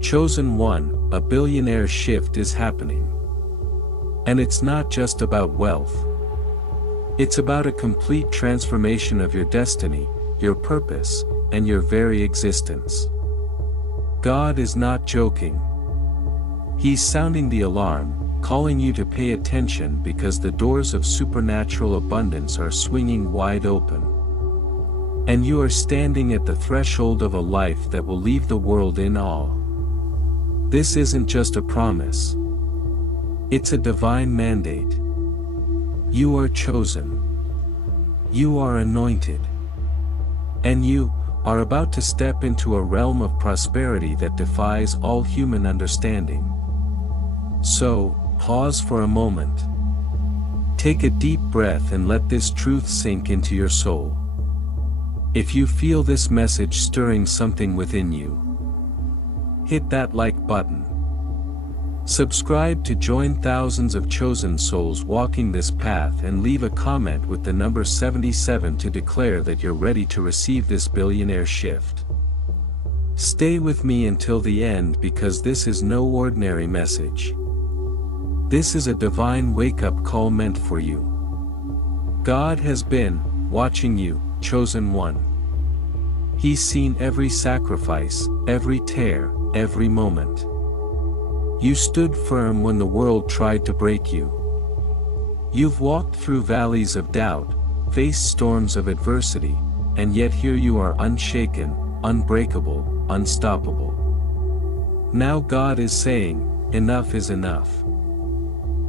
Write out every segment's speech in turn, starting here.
Chosen one, a billionaire shift is happening. And it's not just about wealth. It's about a complete transformation of your destiny, your purpose, and your very existence. God is not joking. He's sounding the alarm, calling you to pay attention because the doors of supernatural abundance are swinging wide open. And you are standing at the threshold of a life that will leave the world in awe. This isn't just a promise. It's a divine mandate. You are chosen. You are anointed. And you are about to step into a realm of prosperity that defies all human understanding. So, pause for a moment. Take a deep breath and let this truth sink into your soul. If you feel this message stirring something within you, hit that like button. Subscribe to join thousands of chosen souls walking this path, and leave a comment with the number 77 to declare that you're ready to receive this billionaire shift. Stay with me until the end, because this is no ordinary message. This is a divine wake-up call meant for you. God has been watching you, chosen one. He's seen every sacrifice, every tear, every moment. You stood firm when the world tried to break you. You've walked through valleys of doubt, faced storms of adversity, and yet here you are, unshaken, unbreakable, unstoppable. Now God is saying, enough is enough.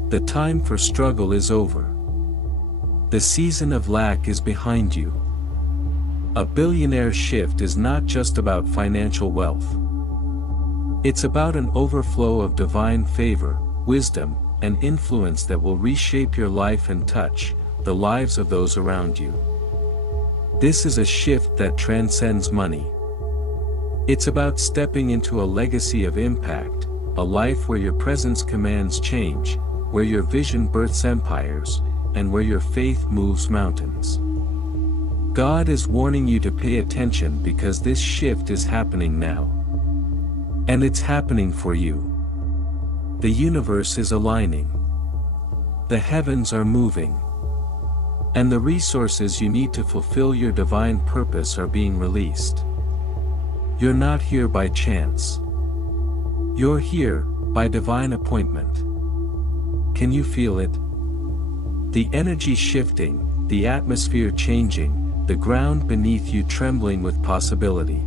The time for struggle is over. The season of lack is behind you. A billionaire shift is not just about financial wealth. It's about an overflow of divine favor, wisdom, and influence that will reshape your life and touch the lives of those around you. This is a shift that transcends money. It's about stepping into a legacy of impact, a life where your presence commands change, where your vision births empires, and where your faith moves mountains. God is warning you to pay attention, because this shift is happening now. And it's happening for you. The universe is aligning. The heavens are moving. And the resources you need to fulfill your divine purpose are being released. You're not here by chance. You're here by divine appointment. Can you feel it? The energy shifting, the atmosphere changing, the ground beneath you trembling with possibility.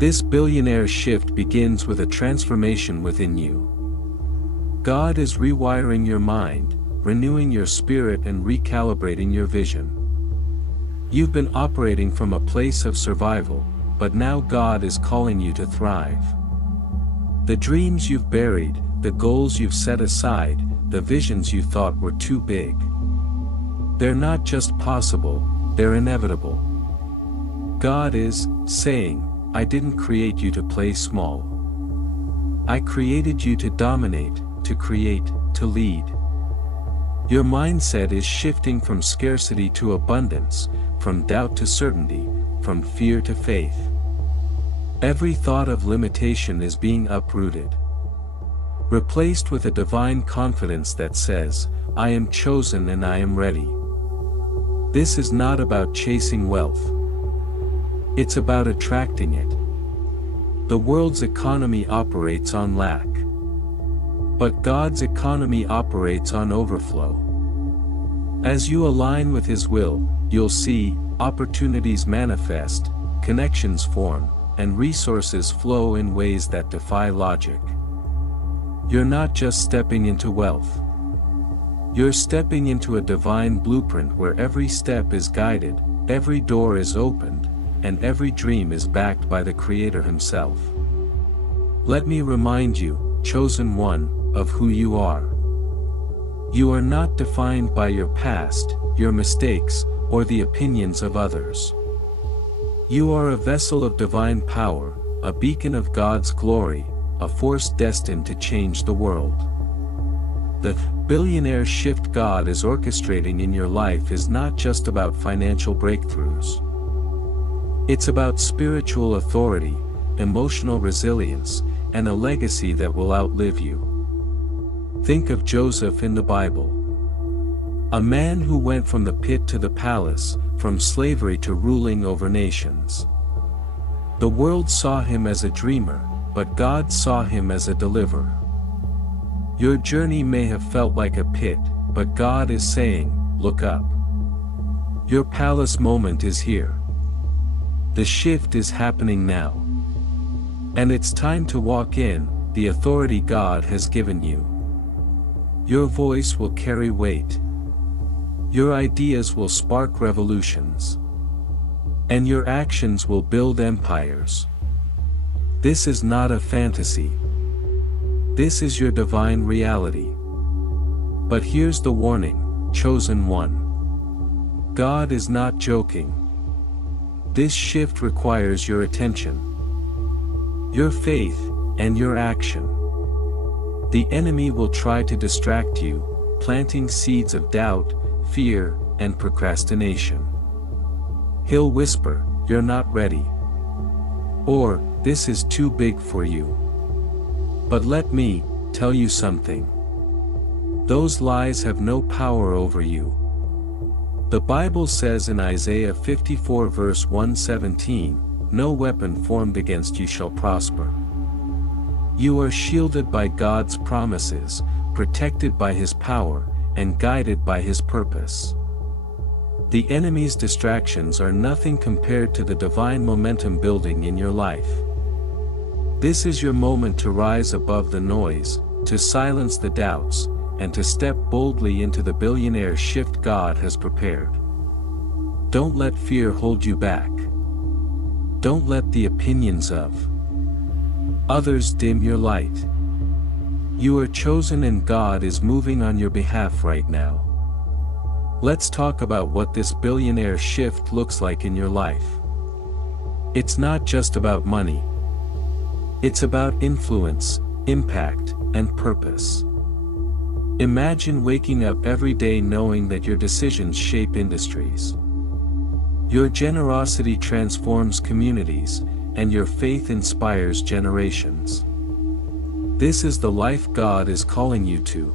This billionaire shift begins with a transformation within you. God is rewiring your mind, renewing your spirit, and recalibrating your vision. You've been operating from a place of survival, but now God is calling you to thrive. The dreams you've buried, the goals you've set aside, the visions you thought were too big. They're not just possible, they're inevitable. God is saying, I didn't create you to play small. I created you to dominate, to create, to lead. Your mindset is shifting from scarcity to abundance, from doubt to certainty, from fear to faith. Every thought of limitation is being uprooted, replaced with a divine confidence that says, I am chosen and I am ready. This is not about chasing wealth. It's about attracting it. The world's economy operates on lack. But God's economy operates on overflow. As you align with His will, you'll see opportunities manifest, connections form, and resources flow in ways that defy logic. You're not just stepping into wealth. You're stepping into a divine blueprint where every step is guided, every door is opened, and every dream is backed by the Creator Himself. Let me remind you, chosen one, of who you are. You are not defined by your past, your mistakes, or the opinions of others. You are a vessel of divine power, a beacon of God's glory, a force destined to change the world. The billionaire shift God is orchestrating in your life is not just about financial breakthroughs. It's about spiritual authority, emotional resilience, and a legacy that will outlive you. Think of Joseph in the Bible. A man who went from the pit to the palace, from slavery to ruling over nations. The world saw him as a dreamer, but God saw him as a deliverer. Your journey may have felt like a pit, but God is saying, look up. Your palace moment is here. The shift is happening now. And it's time to walk in the authority God has given you. Your voice will carry weight. Your ideas will spark revolutions. And your actions will build empires. This is not a fantasy. This is your divine reality. But here's the warning, chosen one. God is not joking. This shift requires your attention, your faith, and your action. The enemy will try to distract you, planting seeds of doubt, fear, and procrastination. He'll whisper, "You're not ready," or "This is too big for you." But let me tell you something. Those lies have no power over you. The Bible says in Isaiah 54 verse 117, "No weapon formed against you shall prosper." You are shielded by God's promises, protected by His power, and guided by His purpose. The enemy's distractions are nothing compared to the divine momentum building in your life. This is your moment to rise above the noise, to silence the doubts, and to step boldly into the billionaire shift God has prepared. Don't let fear hold you back. Don't let the opinions of others dim your light. You are chosen and God is moving on your behalf right now. Let's talk about what this billionaire shift looks like in your life. It's not just about money. It's about influence, impact, and purpose. Imagine waking up every day knowing that your decisions shape industries. Your generosity transforms communities, and your faith inspires generations. This is the life God is calling you to.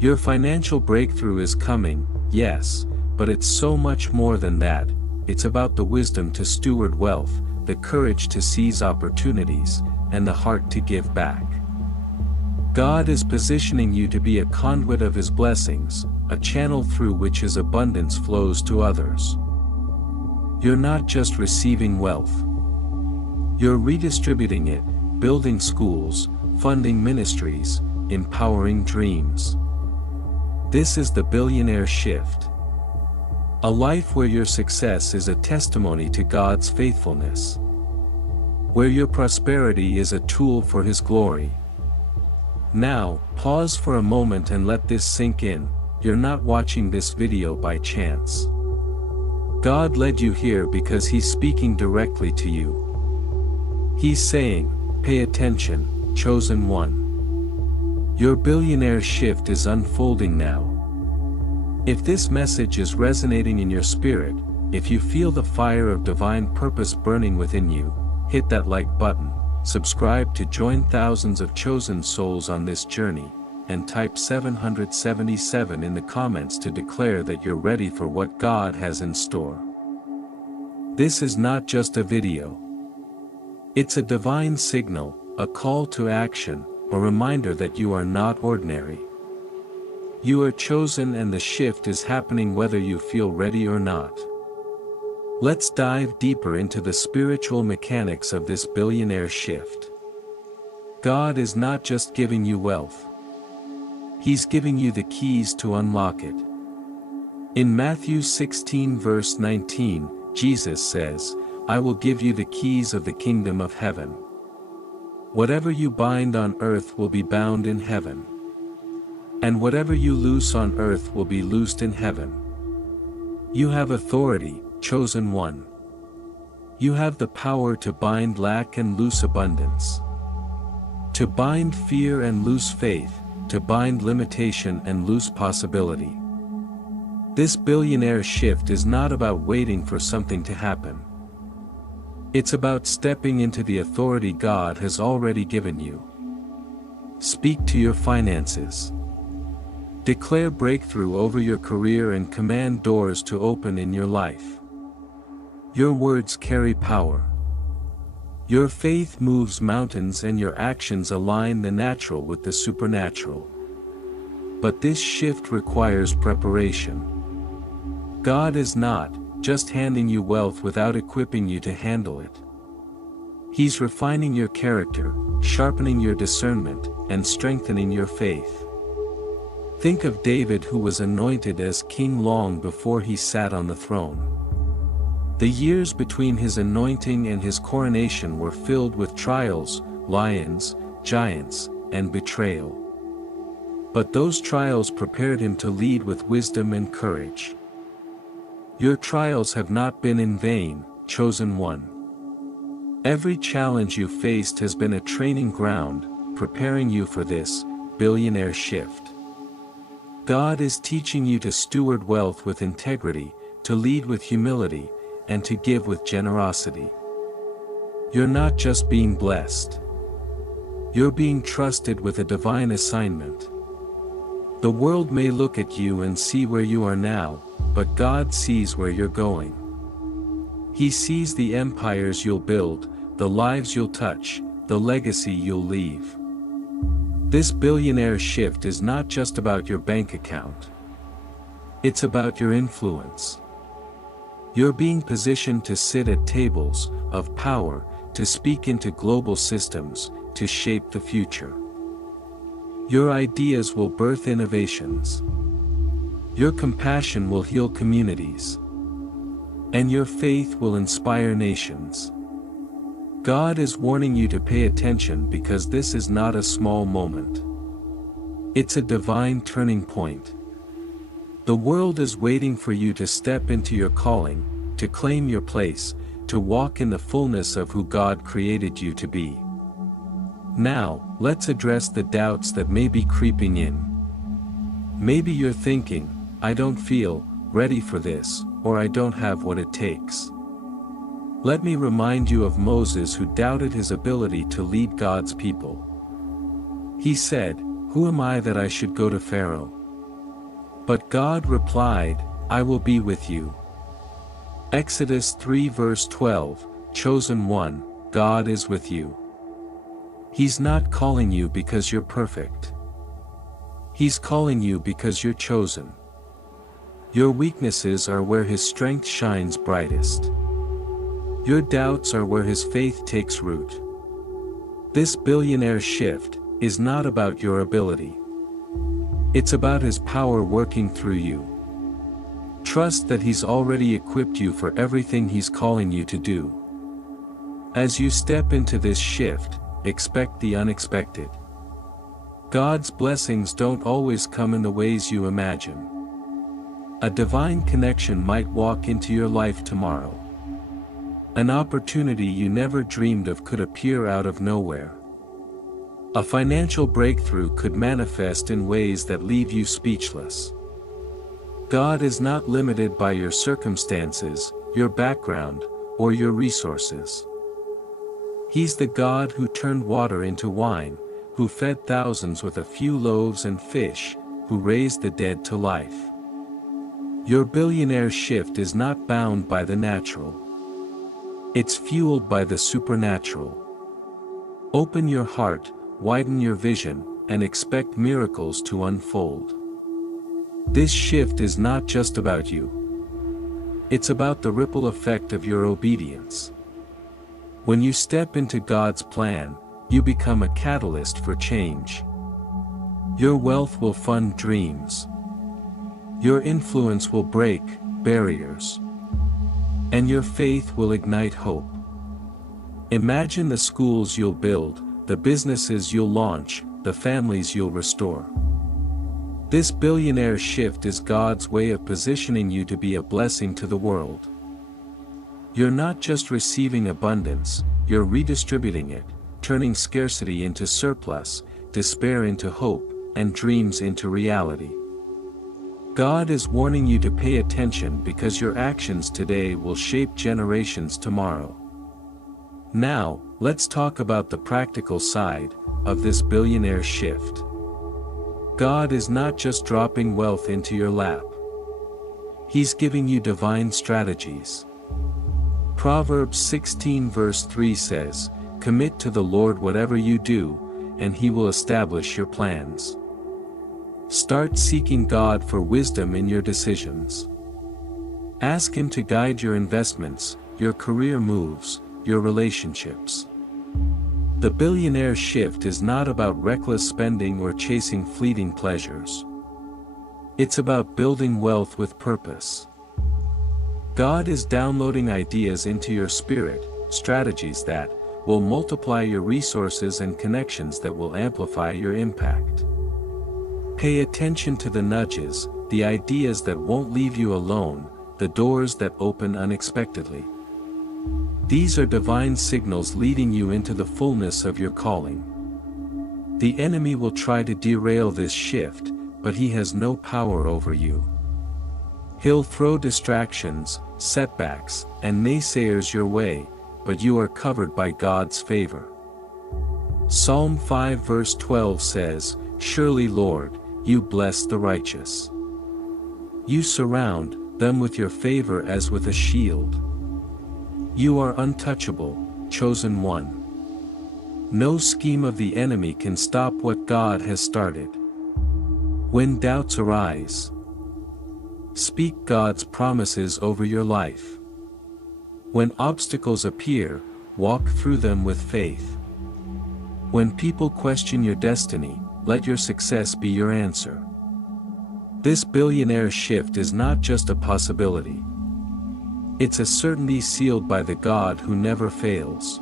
Your financial breakthrough is coming, yes, but it's so much more than that. It's about the wisdom to steward wealth, the courage to seize opportunities, and the heart to give back. God is positioning you to be a conduit of His blessings, a channel through which His abundance flows to others. You're not just receiving wealth. You're redistributing it, building schools, funding ministries, empowering dreams. This is the billionaire shift. A life where your success is a testimony to God's faithfulness. Where your prosperity is a tool for His glory. Now, pause for a moment and let this sink in. You're not watching this video by chance. God led you here because He's speaking directly to you. He's saying, pay attention, chosen one. Your billionaire shift is unfolding now. If this message is resonating in your spirit, if you feel the fire of divine purpose burning within you, hit that like button, subscribe to join thousands of chosen souls on this journey, and type 777 in the comments to declare that you're ready for what God has in store. This is not just a video. It's a divine signal, a call to action, a reminder that you are not ordinary. You are chosen and the shift is happening whether you feel ready or not. Let's dive deeper into the spiritual mechanics of this billionaire shift. God is not just giving you wealth. He's giving you the keys to unlock it. In Matthew 16 verse 19, Jesus says, "I will give you the keys of the kingdom of heaven. Whatever you bind on earth will be bound in heaven. And whatever you loose on earth will be loosed in heaven." You have authority, chosen one. You have the power to bind lack and loose abundance. To bind fear and loose faith, to bind limitation and loose possibility. This billionaire shift is not about waiting for something to happen. It's about stepping into the authority God has already given you. Speak to your finances. Declare breakthrough over your career and command doors to open in your life. Your words carry power. Your faith moves mountains and your actions align the natural with the supernatural. But this shift requires preparation. God is not just handing you wealth without equipping you to handle it. He's refining your character, sharpening your discernment, and strengthening your faith. Think of David, who was anointed as king long before he sat on the throne. The years between his anointing and his coronation were filled with trials, lions, giants, and betrayal. But those trials prepared him to lead with wisdom and courage. Your trials have not been in vain, chosen one. Every challenge you faced has been a training ground, preparing you for this billionaire shift. God is teaching you to steward wealth with integrity, to lead with humility, and to give with generosity. You're not just being blessed. You're being trusted with a divine assignment. The world may look at you and see where you are now, but God sees where you're going. He sees the empires you'll build, the lives you'll touch, the legacy you'll leave. This billionaire shift is not just about your bank account. It's about your influence. You're being positioned to sit at tables of power, to speak into global systems, to shape the future. Your ideas will birth innovations. Your compassion will heal communities. And your faith will inspire nations. God is warning you to pay attention because this is not a small moment. It's a divine turning point. The world is waiting for you to step into your calling, to claim your place, to walk in the fullness of who God created you to be. Now, let's address the doubts that may be creeping in. Maybe you're thinking, I don't feel ready for this, or I don't have what it takes. Let me remind you of Moses, who doubted his ability to lead God's people. He said, "Who am I that I should go to Pharaoh?" But God replied, "I will be with you." Exodus 3 verse 12, Chosen one, God is with you. He's not calling you because you're perfect. He's calling you because you're chosen. Your weaknesses are where His strength shines brightest. Your doubts are where His faith takes root. This billionaire shift is not about your ability. It's about His power working through you. Trust that He's already equipped you for everything He's calling you to do. As you step into this shift, expect the unexpected. God's blessings don't always come in the ways you imagine. A divine connection might walk into your life tomorrow. An opportunity you never dreamed of could appear out of nowhere. A financial breakthrough could manifest in ways that leave you speechless. God is not limited by your circumstances, your background, or your resources. He's the God who turned water into wine, who fed thousands with a few loaves and fish, who raised the dead to life. Your billionaire shift is not bound by the natural. It's fueled by the supernatural. Open your heart, widen your vision, and expect miracles to unfold. This shift is not just about you. It's about the ripple effect of your obedience. When you step into God's plan, you become a catalyst for change. Your wealth will fund dreams. Your influence will break barriers. And your faith will ignite hope. Imagine the schools you'll build, the businesses you'll launch, the families you'll restore. This billionaire shift is God's way of positioning you to be a blessing to the world. You're not just receiving abundance, you're redistributing it, turning scarcity into surplus, despair into hope, and dreams into reality. God is warning you to pay attention because your actions today will shape generations tomorrow. Now, let's talk about the practical side of this billionaire shift. God is not just dropping wealth into your lap. He's giving you divine strategies. Proverbs 16 verse 3 says, "Commit to the Lord whatever you do, and He will establish your plans." Start seeking God for wisdom in your decisions. Ask Him to guide your investments, your career moves, your relationships. The billionaire shift is not about reckless spending or chasing fleeting pleasures. It's about building wealth with purpose. God is downloading ideas into your spirit, strategies that will multiply your resources and connections that will amplify your impact. Pay attention to the nudges, the ideas that won't leave you alone, the doors that open unexpectedly. These are divine signals leading you into the fullness of your calling. The enemy will try to derail this shift, but he has no power over you. He'll throw distractions, setbacks, and naysayers your way, but you are covered by God's favor. Psalm 5 verse 12 says, "Surely, Lord, you bless the righteous. You surround them with your favor as with a shield. You are untouchable, chosen one. No scheme of the enemy can stop what God has started." When doubts arise, speak God's promises over your life. When obstacles appear, walk through them with faith. When people question your destiny, let your success be your answer. This billionaire shift is not just a possibility. It's a certainty sealed by the God who never fails.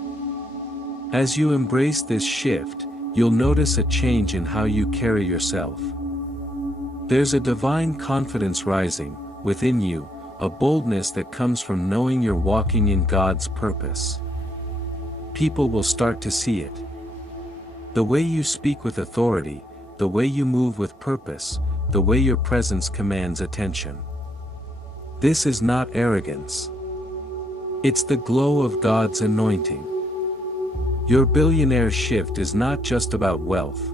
As you embrace this shift, you'll notice a change in how you carry yourself. There's a divine confidence rising within you, a boldness that comes from knowing you're walking in God's purpose. People will start to see it. The way you speak with authority, the way you move with purpose, the way your presence commands attention. This is not arrogance. It's the glow of God's anointing. Your billionaire shift is not just about wealth.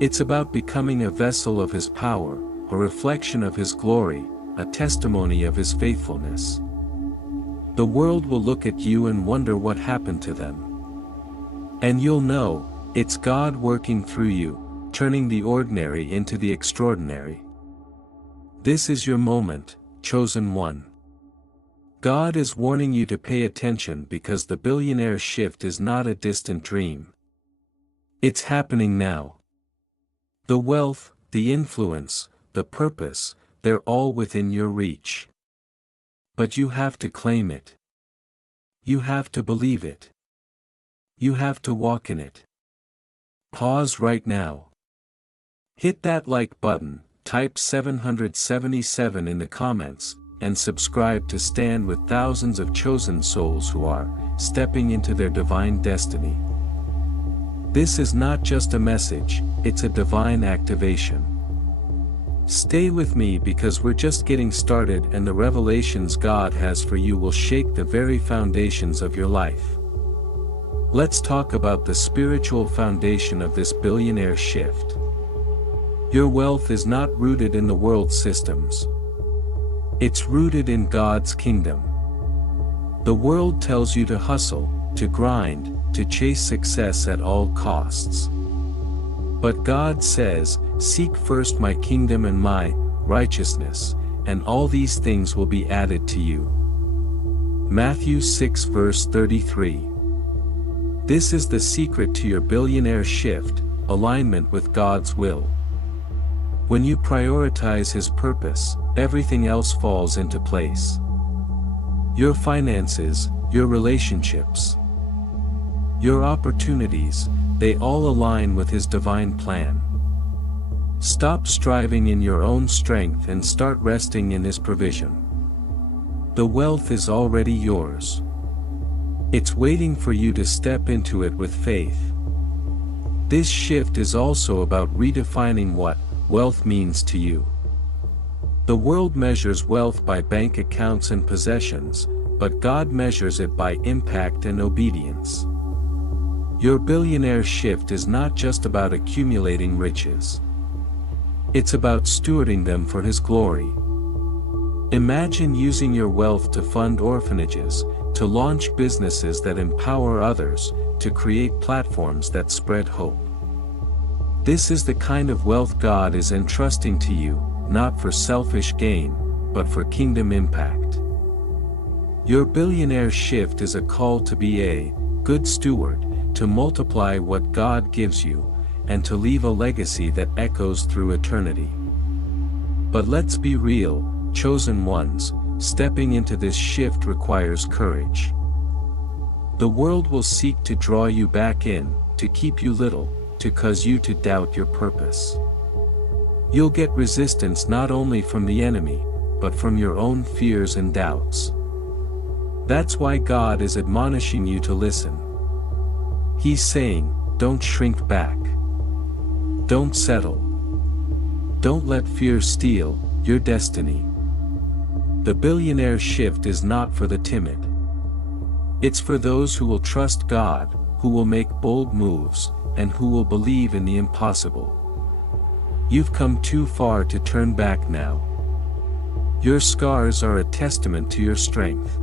It's about becoming a vessel of His power, a reflection of His glory, a testimony of His faithfulness. The world will look at you and wonder what happened to them. And you'll know, it's God working through you, turning the ordinary into the extraordinary. This is your moment, chosen one. God is warning you to pay attention because the billionaire shift is not a distant dream. It's happening now. The wealth, the influence, the purpose, they're all within your reach. But you have to claim it. You have to believe it. You have to walk in it. Pause right now. Hit that like button, type 777 in the comments, and subscribe to stand with thousands of chosen souls who are stepping into their divine destiny. This is not just a message, it's a divine activation. Stay with me because we're just getting started and the revelations God has for you will shake the very foundations of your life. Let's talk about the spiritual foundation of this billionaire shift. Your wealth is not rooted in the world's systems. It's rooted in God's kingdom. The world tells you to hustle, to grind, to chase success at all costs. But God says, "Seek first my kingdom and my righteousness, and all these things will be added to you." Matthew 6 verse 33. This is the secret to your billionaire shift, alignment with God's will. When you prioritize His purpose, everything else falls into place. Your finances, your relationships, your opportunities, they all align with His divine plan. Stop striving in your own strength and start resting in His provision. The wealth is already yours. It's waiting for you to step into it with faith. This shift is also about redefining what wealth means to you. The world measures wealth by bank accounts and possessions, but God measures it by impact and obedience. Your billionaire shift is not just about accumulating riches. It's about stewarding them for His glory. Imagine using your wealth to fund orphanages, to launch businesses that empower others, to create platforms that spread hope. This is the kind of wealth God is entrusting to you, not for selfish gain, but for kingdom impact. Your billionaire shift is a call to be a good steward, to multiply what God gives you, and to leave a legacy that echoes through eternity. But let's be real, chosen ones, stepping into this shift requires courage. The world will seek to draw you back in, to keep you little, to cause you to doubt your purpose. You'll get resistance not only from the enemy, but from your own fears and doubts. That's why God is admonishing you to listen. He's saying, don't shrink back. Don't settle. Don't let fear steal your destiny. The billionaire shift is not for the timid. It's for those who will trust God, who will make bold moves, and who will believe in the impossible. You've come too far to turn back now. Your scars are a testament to your strength.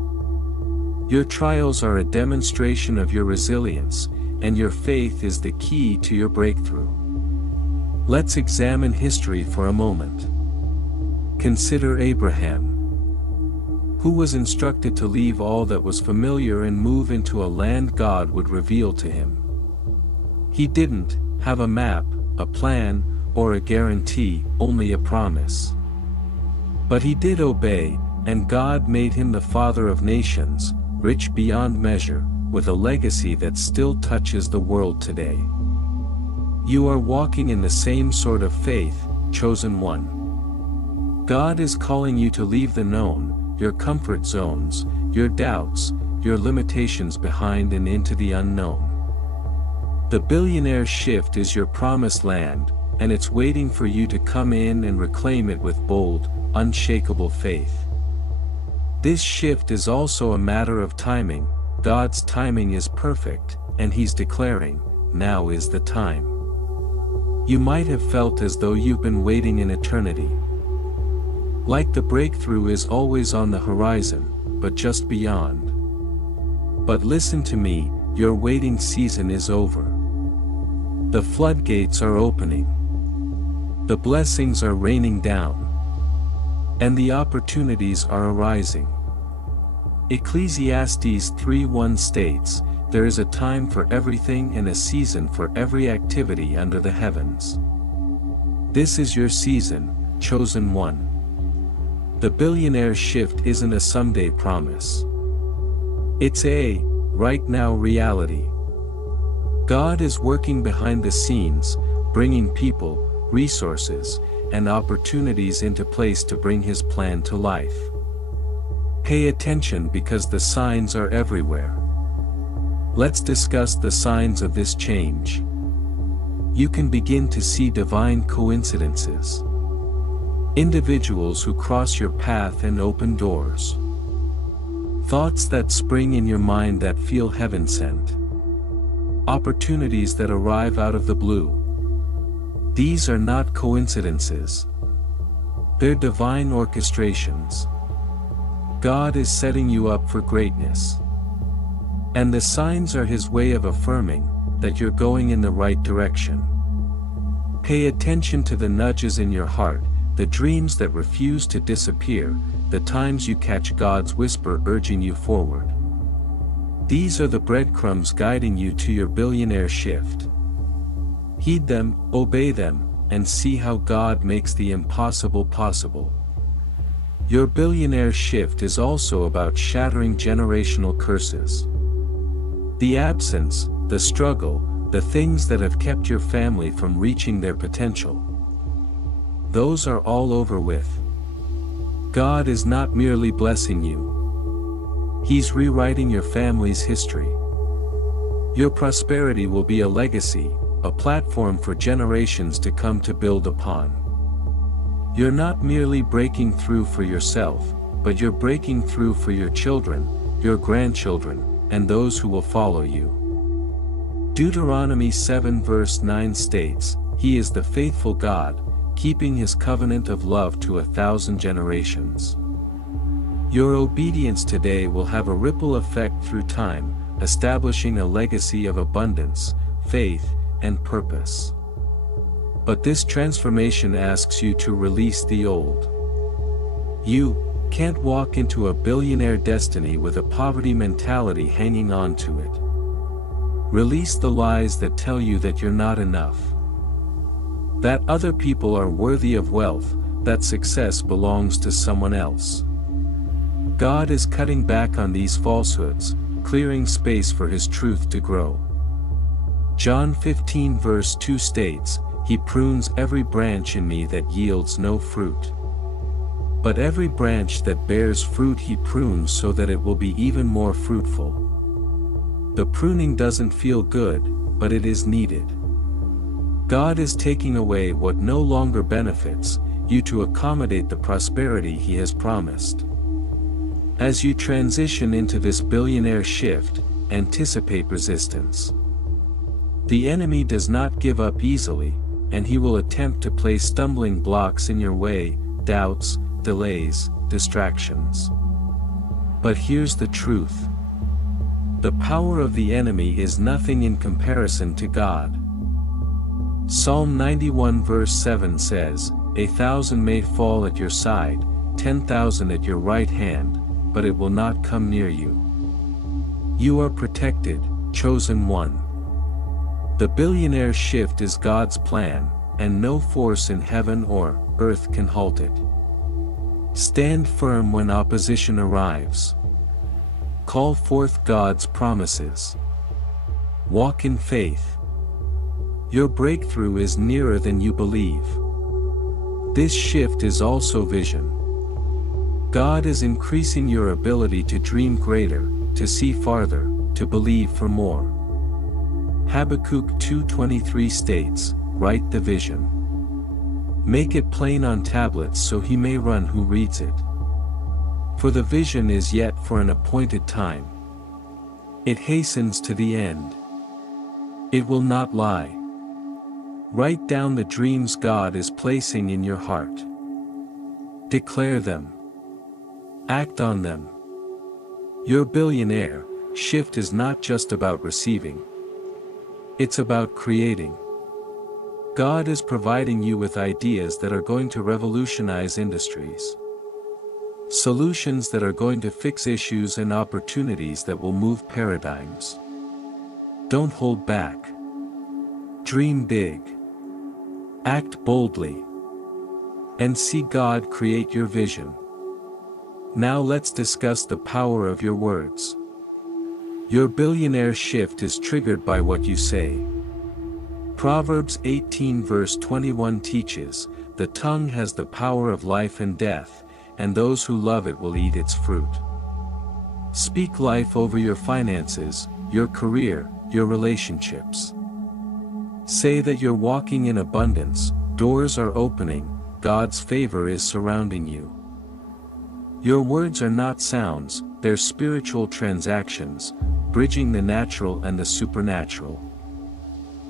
Your trials are a demonstration of your resilience, and your faith is the key to your breakthrough. Let's examine history for a moment. Consider Abraham, who was instructed to leave all that was familiar and move into a land God would reveal to him. He didn't have a map, a plan, or a guarantee, only a promise. But he did obey, and God made him the father of nations, rich beyond measure, with a legacy that still touches the world today. You are walking in the same sort of faith, chosen one. God is calling you to leave the known, your comfort zones, your doubts, your limitations behind and into the unknown. The billionaire shift is your promised land, and it's waiting for you to come in and reclaim it with bold, unshakable faith. This shift is also a matter of timing. God's timing is perfect, and He's declaring, now is the time. You might have felt as though you've been waiting in eternity. Like the breakthrough is always on the horizon, but just beyond. But listen to me, your waiting season is over. The floodgates are opening. The blessings are raining down. And the opportunities are arising. Ecclesiastes 3:1 states, there is a time for everything and a season for every activity under the heavens. This is your season, chosen one. The billionaire shift isn't a someday promise. It's a, right now reality. God is working behind the scenes, bringing people, resources, and opportunities into place to bring His plan to life. Pay attention because the signs are everywhere. Let's discuss the signs of this change. You can begin to see divine coincidences. Individuals who cross your path and open doors. Thoughts that spring in your mind that feel heaven-sent. Opportunities that arrive out of the blue. These are not coincidences. They're divine orchestrations. God is setting you up for greatness. And the signs are His way of affirming that you're going in the right direction. Pay attention to the nudges in your heart, the dreams that refuse to disappear, the times you catch God's whisper urging you forward. These are the breadcrumbs guiding you to your billionaire shift. Heed them, obey them, and see how God makes the impossible possible. Your billionaire shift is also about shattering generational curses. The absence, the struggle, the things that have kept your family from reaching their potential. Those are all over with. God is not merely blessing you. He's rewriting your family's history. Your prosperity will be a legacy, a platform for generations to come to build upon. You're not merely breaking through for yourself, but you're breaking through for your children, your grandchildren, and those who will follow you. Deuteronomy 7 verse 9 states, "He is the faithful God, keeping his covenant of love to 1,000 generations." Your obedience today will have a ripple effect through time, establishing a legacy of abundance, faith, and purpose. But this transformation asks you to release the old. You can't walk into a billionaire destiny with a poverty mentality hanging on to it. Release the lies that tell you that you're not enough, that other people are worthy of wealth, that success belongs to someone else. God is cutting back on these falsehoods, clearing space for his truth to grow. John 15 verse 2 states, "He prunes every branch in me that yields no fruit. But every branch that bears fruit he prunes so that it will be even more fruitful." The pruning doesn't feel good, but it is needed. God is taking away what no longer benefits you to accommodate the prosperity he has promised. As you transition into this billionaire shift, anticipate resistance. The enemy does not give up easily, and he will attempt to place stumbling blocks in your way, doubts, delays, distractions. But here's the truth. The power of the enemy is nothing in comparison to God. Psalm 91 verse 7 says, "1,000 may fall at your side, 10,000 at your right hand, but it will not come near you." You are protected, chosen one. The billionaire shift is God's plan, and no force in heaven or earth can halt it. Stand firm when opposition arrives. Call forth God's promises. Walk in faith. Your breakthrough is nearer than you believe. This shift is also vision. God is increasing your ability to dream greater, to see farther, to believe for more. Habakkuk 2:23 states, "Write the vision. Make it plain on tablets so he may run who reads it. For the vision is yet for an appointed time. It hastens to the end. It will not lie." Write down the dreams God is placing in your heart. Declare them. Act on them. Your billionaire shift is not just about receiving. It's about creating. God is providing you with ideas that are going to revolutionize industries. Solutions that are going to fix issues and opportunities that will move paradigms. Don't hold back. Dream big. Act boldly. And see God create your vision. Now let's discuss the power of your words. Your billionaire shift is triggered by what you say. Proverbs 18 verse 21 teaches, "The tongue has the power of life and death, and those who love it will eat its fruit." Speak life over your finances, your career, your relationships. Say that you're walking in abundance, doors are opening, God's favor is surrounding you. Your words are not sounds, they're spiritual transactions, bridging the natural and the supernatural.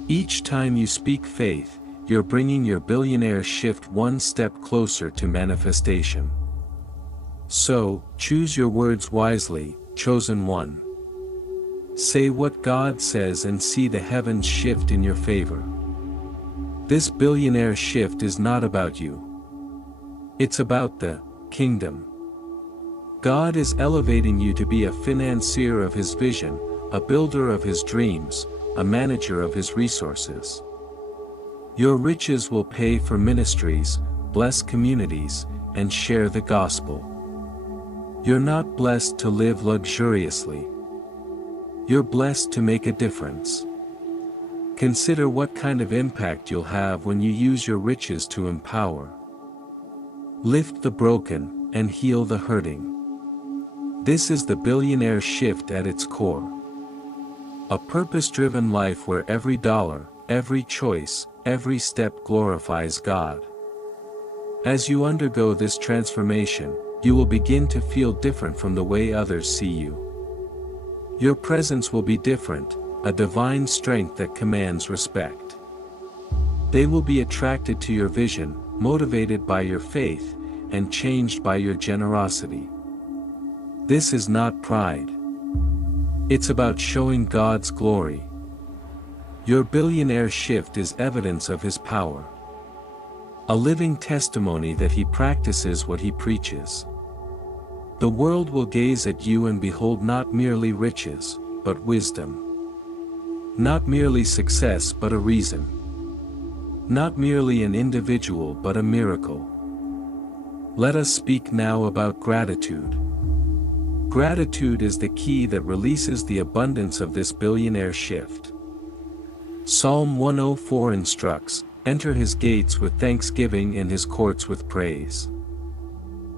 Each time you speak faith, you're bringing your billionaire shift one step closer to manifestation. So, choose your words wisely, chosen one. Say what God says and see the heavens shift in your favor. This billionaire shift is not about you. It's about the kingdom. God is elevating you to be a financier of his vision, a builder of his dreams, a manager of his resources. Your riches will pay for ministries, bless communities, and share the gospel. You're not blessed to live luxuriously. You're blessed to make a difference. Consider what kind of impact you'll have when you use your riches to empower, lift the broken, and heal the hurting. This is the billionaire shift at its core. A purpose-driven life where every dollar, every choice, every step glorifies God. As you undergo this transformation, you will begin to feel different from the way others see you. Your presence will be different, a divine strength that commands respect. They will be attracted to your vision, motivated by your faith, and changed by your generosity. This is not pride. It's about showing God's glory. Your billionaire shift is evidence of His power. A living testimony that He practices what He preaches. The world will gaze at you and behold not merely riches, but wisdom. Not merely success but a reason. Not merely an individual but a miracle. Let us speak now about gratitude. Gratitude is the key that releases the abundance of this billionaire shift. Psalm 104 instructs, "Enter His gates with thanksgiving and His courts with praise.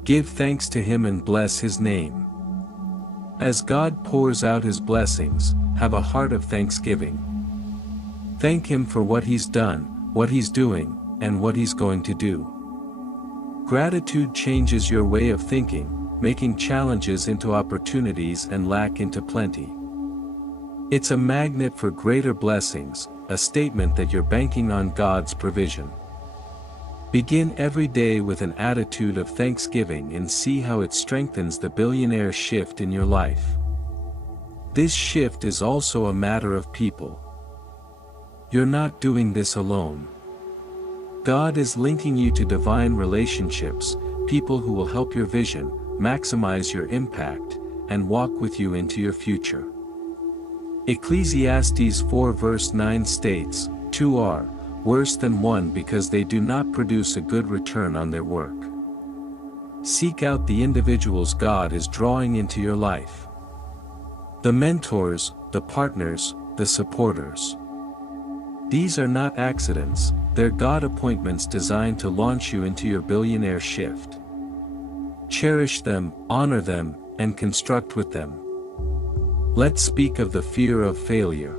Give thanks to Him and bless His name." As God pours out His blessings, have a heart of thanksgiving. Thank Him for what He's done, what He's doing, and what He's going to do. Gratitude changes your way of thinking, making challenges into opportunities and lack into plenty. It's a magnet for greater blessings, a statement that you're banking on God's provision. Begin every day with an attitude of thanksgiving and see how it strengthens the billionaire shift in your life. This shift is also a matter of people. You're not doing this alone. God is linking you to divine relationships, people who will help your vision, maximize your impact, and walk with you into your future. Ecclesiastes 4 verse 9 states, "Two are worse than one because they do not produce a good return on their work." Seek out the individuals God is drawing into your life. The mentors, the partners, the supporters. These are not accidents, they're God appointments designed to launch you into your billionaire shift. Cherish them, honor them, and construct with them. Let's speak of the fear of failure.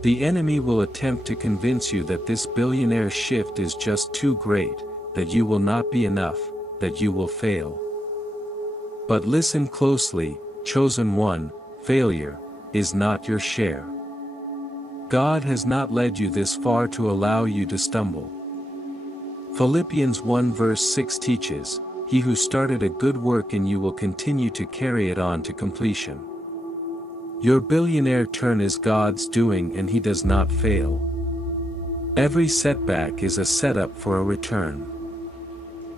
The enemy will attempt to convince you that this billionaire shift is just too great, that you will not be enough, that you will fail. But listen closely, chosen one, failure is not your share. God has not led you this far to allow you to stumble. Philippians 1 verse 6 teaches, "He who started a good work in you will continue to carry it on to completion." Your billionaire turn is God's doing and He does not fail. Every setback is a setup for a return.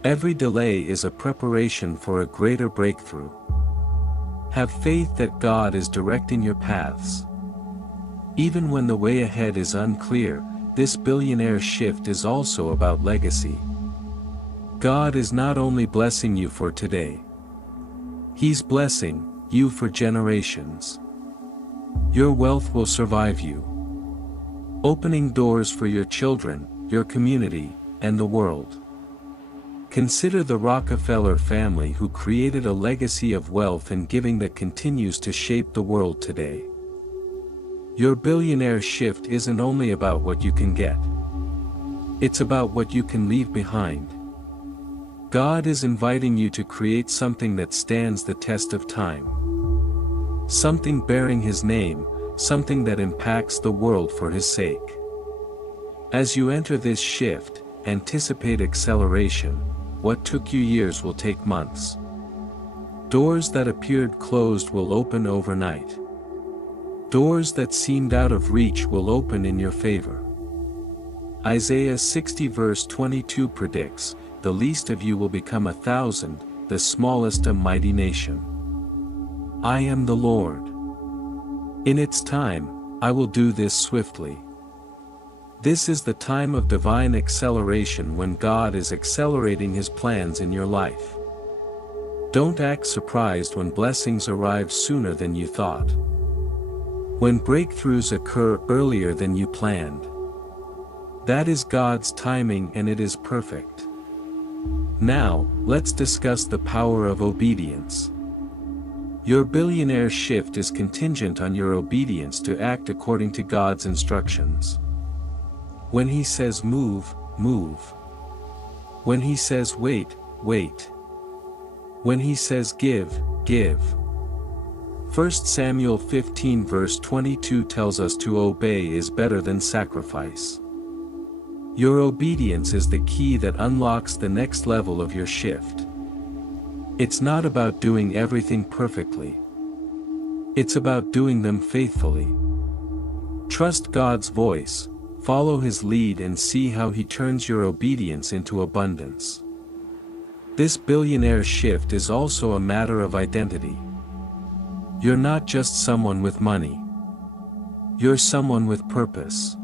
Every delay is a preparation for a greater breakthrough. Have faith that God is directing your paths. Even when the way ahead is unclear, this billionaire shift is also about legacy. God is not only blessing you for today. He's blessing you for generations. Your wealth will survive you, opening doors for your children, your community, and the world. Consider the Rockefeller family who created a legacy of wealth and giving that continues to shape the world today. Your billionaire shift isn't only about what you can get. It's about what you can leave behind. God is inviting you to create something that stands the test of time. Something bearing His name, something that impacts the world for His sake. As you enter this shift, anticipate acceleration. What took you years will take months. Doors that appeared closed will open overnight. Doors that seemed out of reach will open in your favor. Isaiah 60 verse 22 predicts, "The least of you will become 1,000, the smallest a mighty nation. I am the Lord. In its time, I will do this swiftly." This is the time of divine acceleration when God is accelerating His plans in your life. Don't act surprised when blessings arrive sooner than you thought. When breakthroughs occur earlier than you planned. That is God's timing and it is perfect. Now, let's discuss the power of obedience. Your billionaire shift is contingent on your obedience to act according to God's instructions. When He says move, move. When He says wait, wait. When He says give, give. 1 Samuel 15 verse 22 tells us to obey is better than sacrifice. Your obedience is the key that unlocks the next level of your shift. It's not about doing everything perfectly. It's about doing them faithfully. Trust God's voice, follow His lead and see how He turns your obedience into abundance. This billionaire shift is also a matter of identity. You're not just someone with money. You're someone with purpose.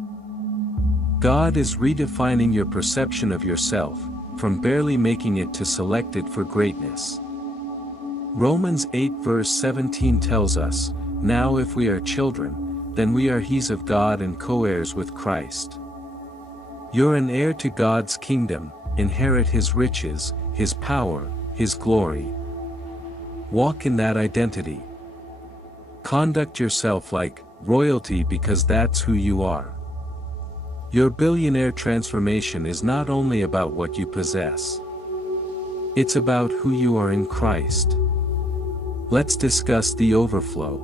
God is redefining your perception of yourself, from barely making it to selected for greatness. Romans 8 verse 17 tells us, "Now if we are children, then we are heirs of God and co-heirs with Christ." You're an heir to God's kingdom, inherit His riches, His power, His glory. Walk in that identity. Conduct yourself like royalty because that's who you are. Your billionaire transformation is not only about what you possess. It's about who you are in Christ. Let's discuss the overflow.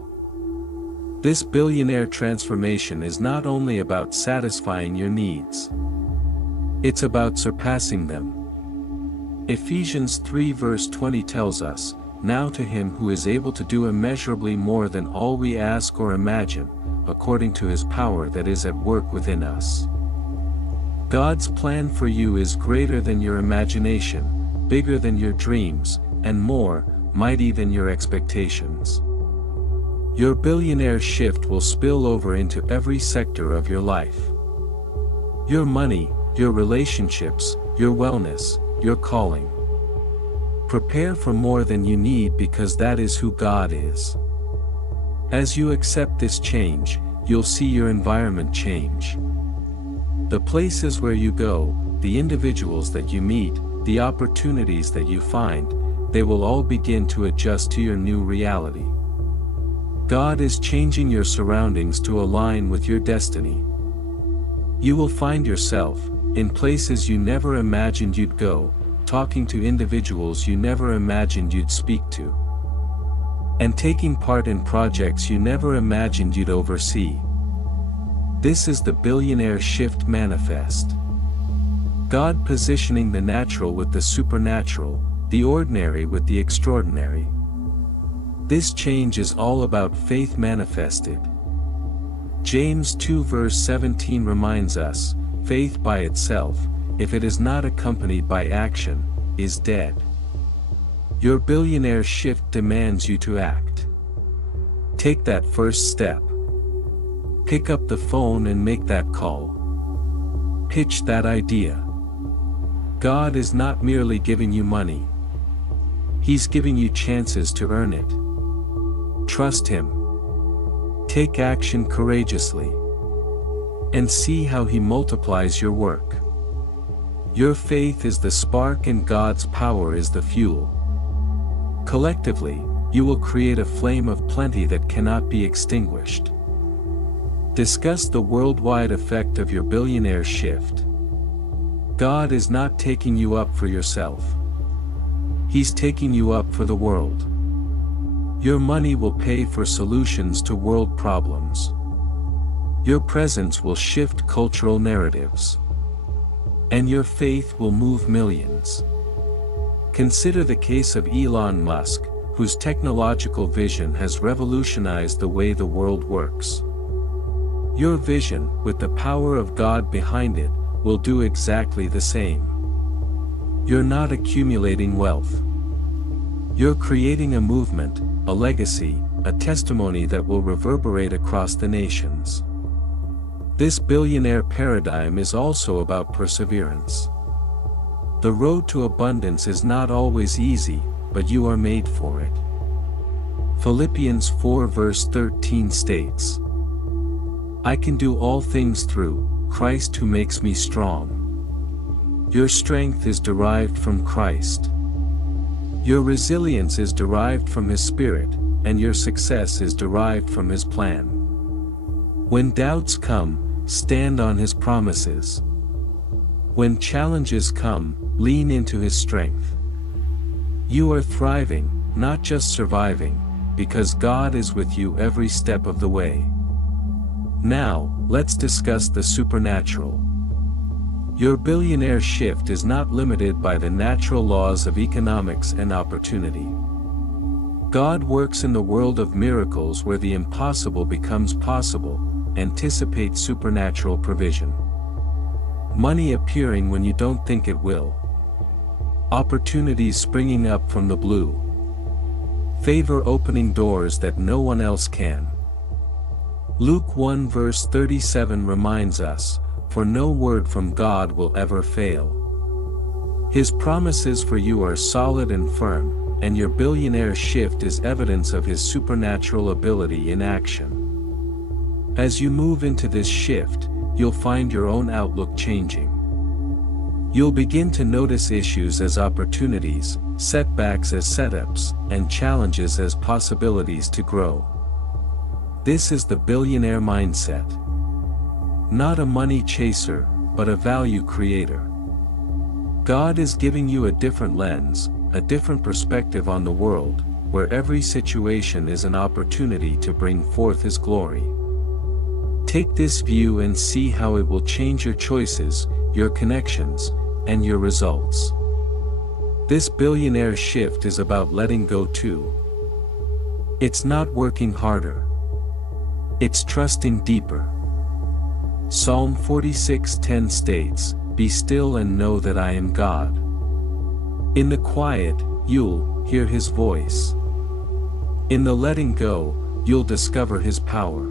This billionaire transformation is not only about satisfying your needs. It's about surpassing them. Ephesians 3 verse 20 tells us, "Now to Him who is able to do immeasurably more than all we ask or imagine, according to His power that is at work within us." God's plan for you is greater than your imagination, bigger than your dreams, and more mighty than your expectations. Your billionaire shift will spill over into every sector of your life. Your money, your relationships, your wellness, your calling. Prepare for more than you need because that is who God is. As you accept this change, you'll see your environment change. The places where you go, the individuals that you meet, the opportunities that you find, they will all begin to adjust to your new reality. God is changing your surroundings to align with your destiny. You will find yourself, in places you never imagined you'd go, talking to individuals you never imagined you'd speak to, and taking part in projects you never imagined you'd oversee. This is the billionaire shift manifest. God positioning the natural with the supernatural, the ordinary with the extraordinary. This change is all about faith manifested. James 2 verse 17 reminds us, "Faith by itself, if it is not accompanied by action, is dead." Your billionaire shift demands you to act. Take that first step. Pick up the phone and make that call. Pitch that idea. God is not merely giving you money. He's giving you chances to earn it. Trust Him. Take action courageously. And see how He multiplies your work. Your faith is the spark and God's power is the fuel. Collectively, you will create a flame of plenty that cannot be extinguished. Discuss the worldwide effect of your billionaire shift. God is not taking you up for yourself. He's taking you up for the world. Your money will pay for solutions to world problems. Your presence will shift cultural narratives. And your faith will move millions. Consider the case of Elon Musk, whose technological vision has revolutionized the way the world works. Your vision, with the power of God behind it, will do exactly the same. You're not accumulating wealth. You're creating a movement, a legacy, a testimony that will reverberate across the nations. This billionaire paradigm is also about perseverance. The road to abundance is not always easy, but you are made for it. Philippians 4 verse 13 states, "I can do all things through Christ who makes me strong." Your strength is derived from Christ. Your resilience is derived from His Spirit, and your success is derived from His plan. When doubts come, stand on His promises. When challenges come, lean into His strength. You are thriving, not just surviving, because God is with you every step of the way. Now, let's discuss the supernatural. Your billionaire shift is not limited by the natural laws of economics and opportunity. God works in the world of miracles where the impossible becomes possible. Anticipate supernatural provision. Money appearing when you don't think it will. Opportunities springing up from the blue. Favor opening doors that no one else can. Luke 1 verse 37 reminds us, "For no word from God will ever fail." His promises for you are solid and firm, and your billionaire shift is evidence of His supernatural ability in action. As you move into this shift, you'll find your own outlook changing. You'll begin to notice issues as opportunities, setbacks as setups, and challenges as possibilities to grow. This is the billionaire mindset. Not a money chaser, but a value creator. God is giving you a different lens, a different perspective on the world, where every situation is an opportunity to bring forth His glory. Take this view and see how it will change your choices, your connections, and your results. This billionaire shift is about letting go too. It's not working harder. It's trusting deeper. Psalm 46:10 states, "Be still and know that I am God." In the quiet, you'll hear His voice. In the letting go, you'll discover His power.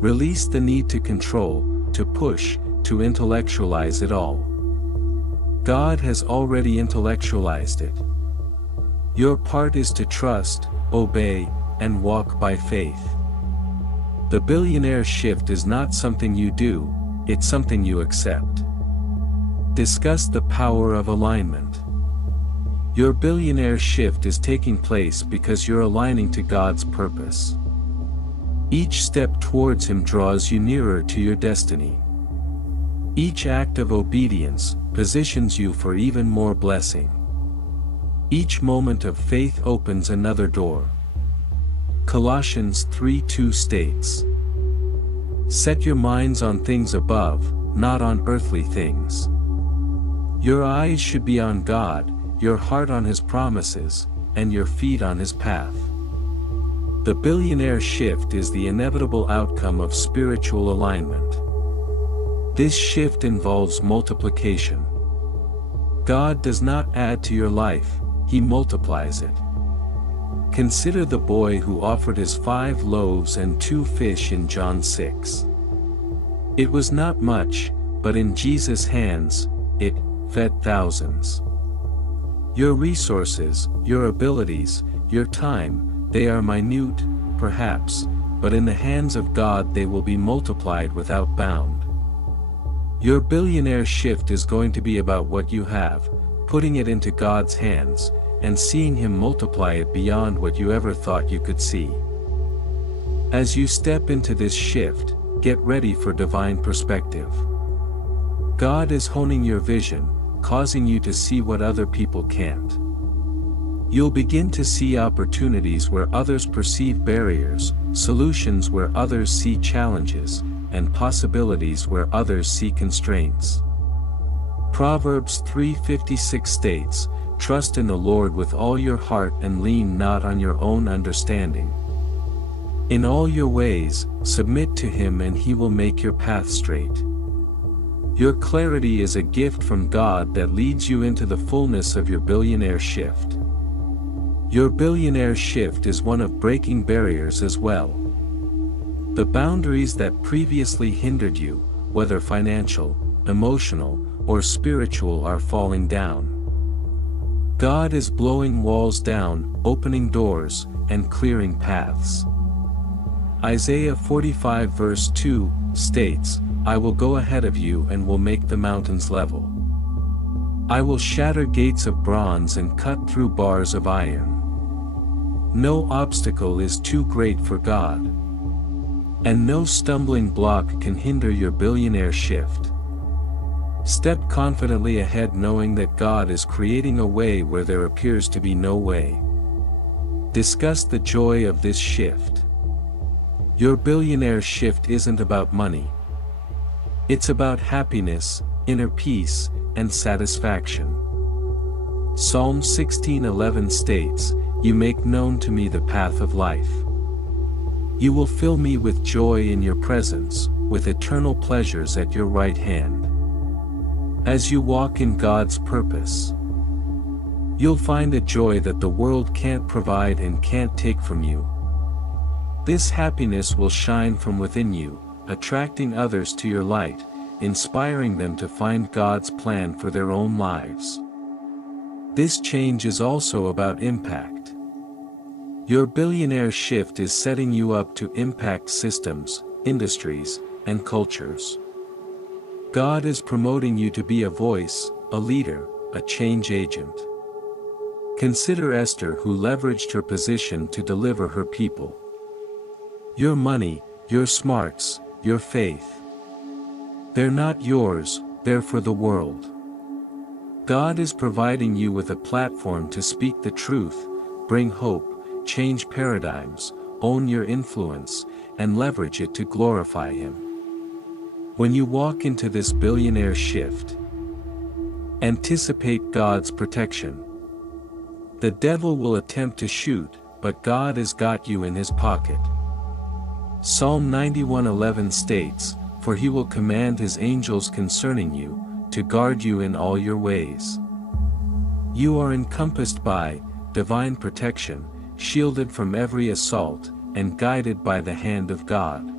Release the need to control, to push, to intellectualize it all. God has already intellectualized it. Your part is to trust, obey, and walk by faith. The billionaire shift is not something you do, it's something you accept. Discuss the power of alignment. Your billionaire shift is taking place because you're aligning to God's purpose. Each step towards Him draws you nearer to your destiny. Each act of obedience positions you for even more blessing. Each moment of faith opens another door. Colossians 3:2 states, "Set your minds on things above, not on earthly things." Your eyes should be on God, your heart on His promises, and your feet on His path. The billionaire shift is the inevitable outcome of spiritual alignment. This shift involves multiplication. God does not add to your life, He multiplies it. Consider the boy who offered his 5 loaves and 2 fish in John 6. It was not much, but in Jesus' hands, it fed thousands. Your resources, your abilities, your time, they are minute, perhaps, but in the hands of God they will be multiplied without bound. Your billionaire shift is going to be about what you have, putting it into God's hands, and seeing Him multiply it beyond what you ever thought you could see. As you step into this shift, get ready for divine perspective. God is honing your vision, causing you to see what other people can't. You'll begin to see opportunities where others perceive barriers, solutions where others see challenges, and possibilities where others see constraints. Proverbs 3:56 states, "Trust in the Lord with all your heart and lean not on your own understanding. In all your ways, submit to Him and He will make your path straight." Your clarity is a gift from God that leads you into the fullness of your billionaire shift. Your billionaire shift is one of breaking barriers as well. The boundaries that previously hindered you, whether financial, emotional, or spiritual, are falling down. God is blowing walls down, opening doors, and clearing paths. Isaiah 45 verse 2 states, "I will go ahead of you and will make the mountains level. I will shatter gates of bronze and cut through bars of iron." No obstacle is too great for God. And no stumbling block can hinder your billionaire shift. Step confidently ahead knowing that God is creating a way where there appears to be no way. Discuss the joy of this shift. Your billionaire shift isn't about money. It's about happiness, inner peace, and satisfaction. Psalm 16:11 states, "You make known to me the path of life. You will fill me with joy in your presence, with eternal pleasures at your right hand." As you walk in God's purpose, you'll find a joy that the world can't provide and can't take from you. This happiness will shine from within you, attracting others to your light, inspiring them to find God's plan for their own lives. This change is also about impact. Your billionaire shift is setting you up to impact systems, industries, and cultures. God is promoting you to be a voice, a leader, a change agent. Consider Esther, who leveraged her position to deliver her people. Your money, your smarts, your faith. They're not yours, they're for the world. God is providing you with a platform to speak the truth, bring hope, change paradigms, own your influence, and leverage it to glorify Him. When you walk into this billionaire shift, anticipate God's protection. The devil will attempt to shoot, but God has got you in His pocket. Psalm 91:11 states, "For He will command His angels concerning you, to guard you in all your ways." You are encompassed by divine protection, shielded from every assault, and guided by the hand of God.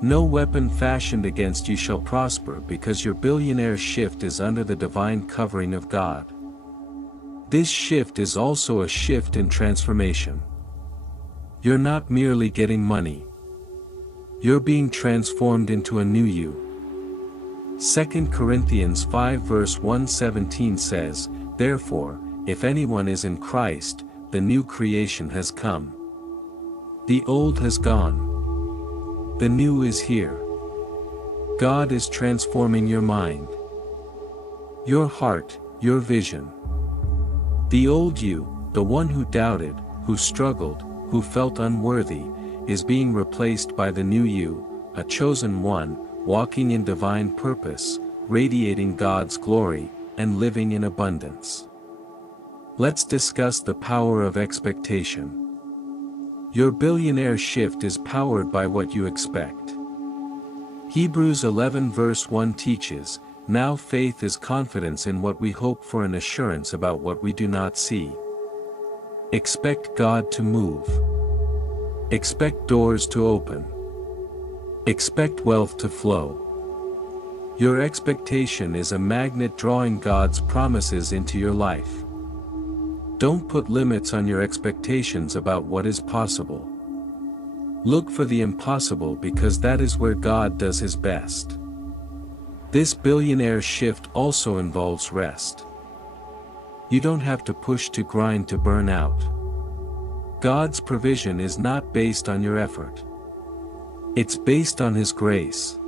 No weapon fashioned against you shall prosper, because your billionaire shift is under the divine covering of God. This shift is also a shift in transformation. You're not merely getting money. You're being transformed into a new you. 2 Corinthians 5 verse 117 says, "Therefore, if anyone is in Christ, the new creation has come. The old has gone. The new is here." God is transforming your mind, your heart, your vision. The old you, the one who doubted, who struggled, who felt unworthy, is being replaced by the new you, a chosen one, walking in divine purpose, radiating God's glory, and living in abundance. Let's discuss the power of expectation. Your billionaire shift is powered by what you expect. Hebrews 11 verse 1 teaches, "Now faith is confidence in what we hope for and assurance about what we do not see." Expect God to move. Expect doors to open. Expect wealth to flow. Your expectation is a magnet drawing God's promises into your life. Don't put limits on your expectations about what is possible. Look for the impossible, because that is where God does His best. This billionaire shift also involves rest. You don't have to push to grind to burn out. God's provision is not based on your effort. It's based on His grace.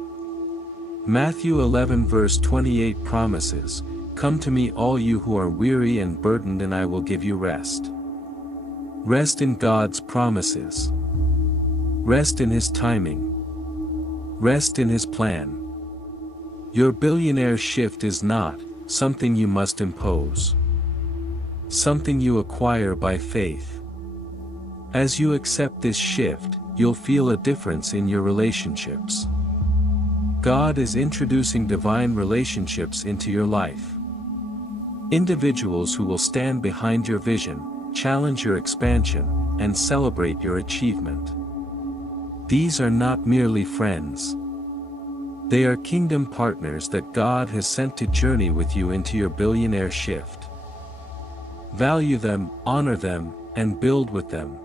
Matthew 11 verse 28 promises, "Come to me all you who are weary and burdened, and I will give you rest." Rest in God's promises. Rest in His timing. Rest in His plan. Your billionaire shift is not something you must impose. Something you acquire by faith. As you accept this shift, you'll feel a difference in your relationships. God is introducing divine relationships into your life. Individuals who will stand behind your vision, challenge your expansion, and celebrate your achievement. These are not merely friends. They are kingdom partners that God has sent to journey with you into your billionaire shift. Value them, honor them, and build with them.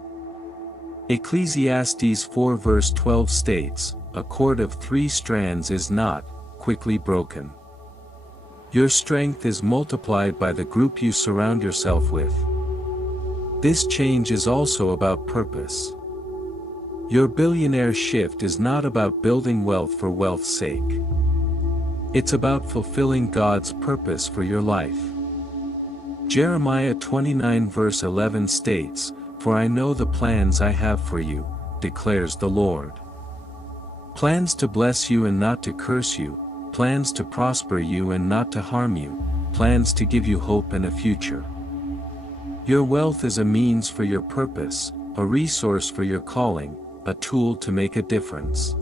Ecclesiastes 4 verse 12 states, "A cord of 3 strands is not quickly broken." Your strength is multiplied by the group you surround yourself with. This change is also about purpose. Your billionaire shift is not about building wealth for wealth's sake. It's about fulfilling God's purpose for your life. Jeremiah 29 verse 11 states, for I know the plans I have for you, declares the Lord. Plans to bless you and not to curse you, plans to prosper you and not to harm you, plans to give you hope and a future. Your wealth is a means for your purpose, a resource for your calling, a tool to make a difference.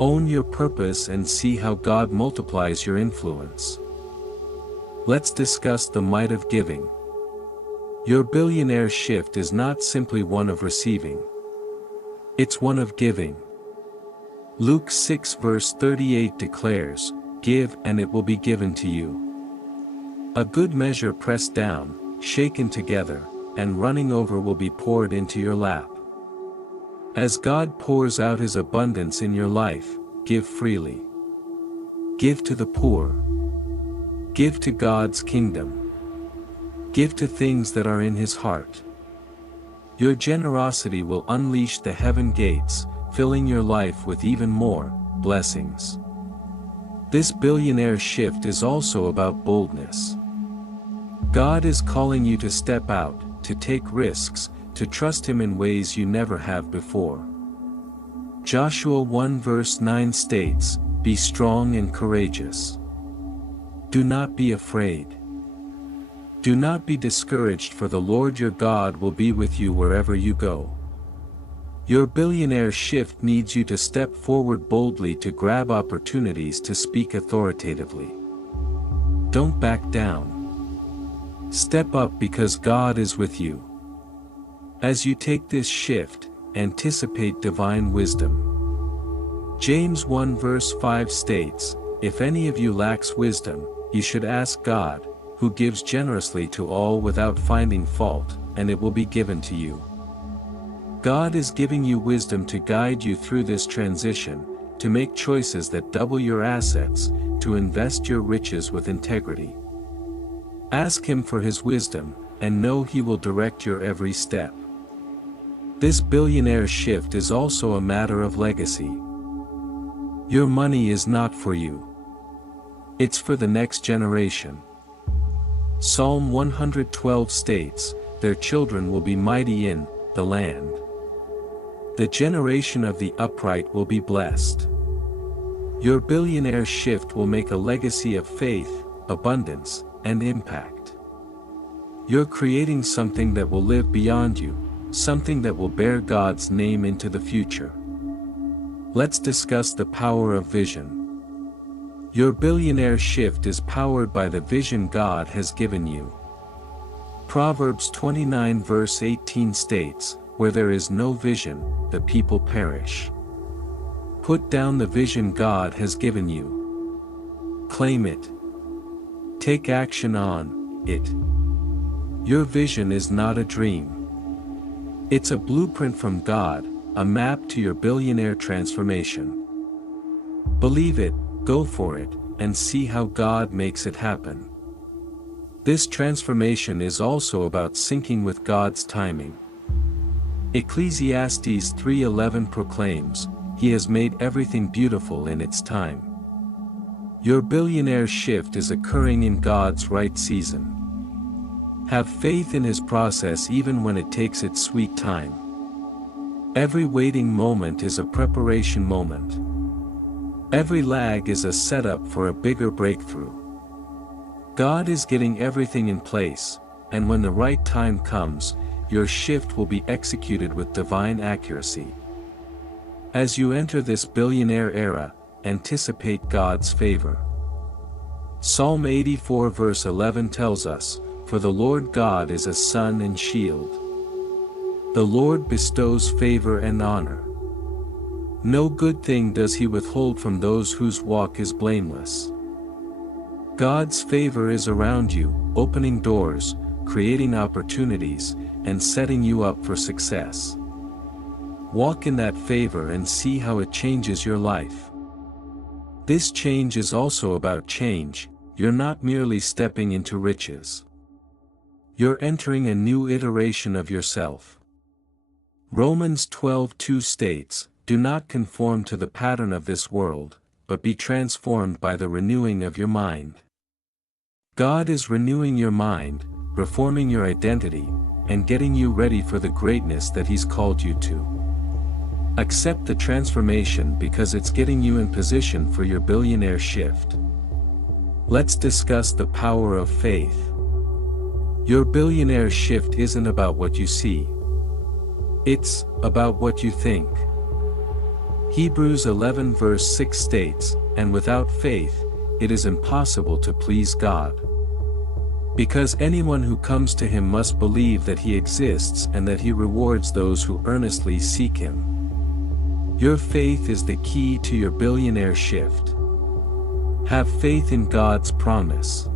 Own your purpose and see how God multiplies your influence. Let's discuss the might of giving. Your billionaire shift is not simply one of receiving. It's one of giving. Luke 6 verse 38 declares, "Give and it will be given to you. A good measure pressed down, shaken together, and running over will be poured into your lap." As God pours out His abundance in your life, give freely. Give to the poor. Give to God's kingdom. Give to things that are in His heart. Your generosity will unleash the heaven gates, filling your life with even more blessings. This billionaire shift is also about boldness. God is calling you to step out, to take risks, to trust Him in ways you never have before. Joshua 1 verse 9 states, "Be strong and courageous. Do not be afraid. Do not be discouraged, for the Lord your God will be with you wherever you go." Your billionaire shift needs you to step forward boldly to grab opportunities to speak authoritatively. Don't back down. Step up because God is with you. As you take this shift, anticipate divine wisdom. James 1 verse 5 states, "If any of you lacks wisdom, he should ask God, who gives generously to all without finding fault, and it will be given to you." God is giving you wisdom to guide you through this transition, to make choices that double your assets, to invest your riches with integrity. Ask Him for His wisdom, and know He will direct your every step. This billionaire shift is also a matter of legacy. Your money is not for you. It's for the next generation. Psalm 112 states, "Their children will be mighty in the land. The generation of the upright will be blessed." Your billionaire shift will make a legacy of faith, abundance, and impact. You're creating something that will live beyond you, something that will bear God's name into the future. Let's discuss the power of vision. Your billionaire shift is powered by the vision God has given you. Proverbs 29 verse 18 states, "Where there is no vision, the people perish." Put down the vision God has given you. Claim it. Take action on it. Your vision is not a dream. It's a blueprint from God, a map to your billionaire transformation. Believe it, go for it, and see how God makes it happen. This transformation is also about syncing with God's timing. Ecclesiastes 3:11 proclaims, "He has made everything beautiful in its time." Your billionaire shift is occurring in God's right season. Have faith in His process even when it takes its sweet time. Every waiting moment is a preparation moment. Every lag is a setup for a bigger breakthrough. God is getting everything in place, and when the right time comes, your shift will be executed with divine accuracy. As you enter this billionaire era, anticipate God's favor. Psalm 84 verse 11 tells us, "For the Lord God is a sun and shield. The Lord bestows favor and honor. No good thing does He withhold from those whose walk is blameless." God's favor is around you, opening doors, creating opportunities, and setting you up for success. Walk in that favor and see how it changes your life. This change is also about change. You're not merely stepping into riches. You're entering a new iteration of yourself. Romans 12:2 states, "Do not conform to the pattern of this world, but be transformed by the renewing of your mind." God is renewing your mind, reforming your identity, and getting you ready for the greatness that He's called you to. Accept the transformation because it's getting you in position for your billionaire shift. Let's discuss the power of faith. Your billionaire shift isn't about what you see. It's about what you think. Hebrews 11 verse 6 states, "And without faith, it is impossible to please God. Because anyone who comes to Him must believe that He exists and that He rewards those who earnestly seek Him." Your faith is the key to your billionaire shift. Have faith in God's promise.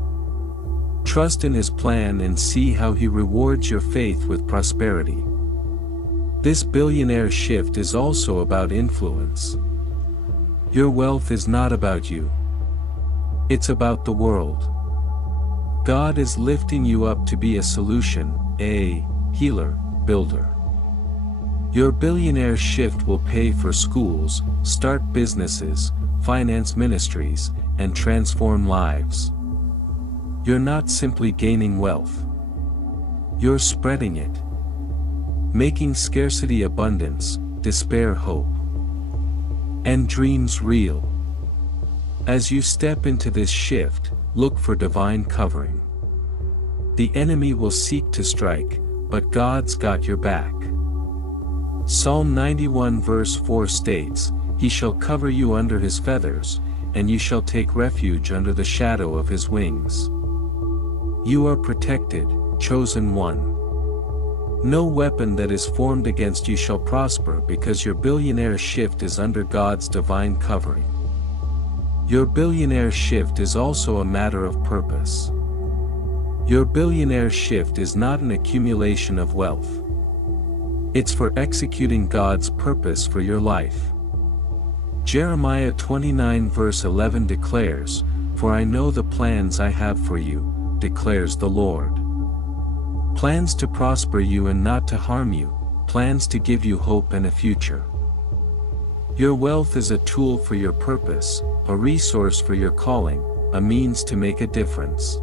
Trust in His plan and see how He rewards your faith with prosperity. This billionaire shift is also about influence. Your wealth is not about you. It's about the world. God is lifting you up to be a solution, a healer, builder. Your billionaire shift will pay for schools, start businesses, finance ministries, and transform lives. You're not simply gaining wealth. You're spreading it. Making scarcity abundance, despair hope, and dreams real. As you step into this shift, look for divine covering. The enemy will seek to strike, but God's got your back. Psalm 91 verse 4 states, "He shall cover you under His feathers, and you shall take refuge under the shadow of His wings." You are protected, chosen one. No weapon that is formed against you shall prosper because your billionaire shift is under God's divine covering. Your billionaire shift is also a matter of purpose. Your billionaire shift is not an accumulation of wealth. It's for executing God's purpose for your life. Jeremiah 29 verse 11 declares, "For I know the plans I have for you, declares the Lord. Plans to prosper you and not to harm you, plans to give you hope and a future." Your wealth is a tool for your purpose, a resource for your calling, a means to make a difference.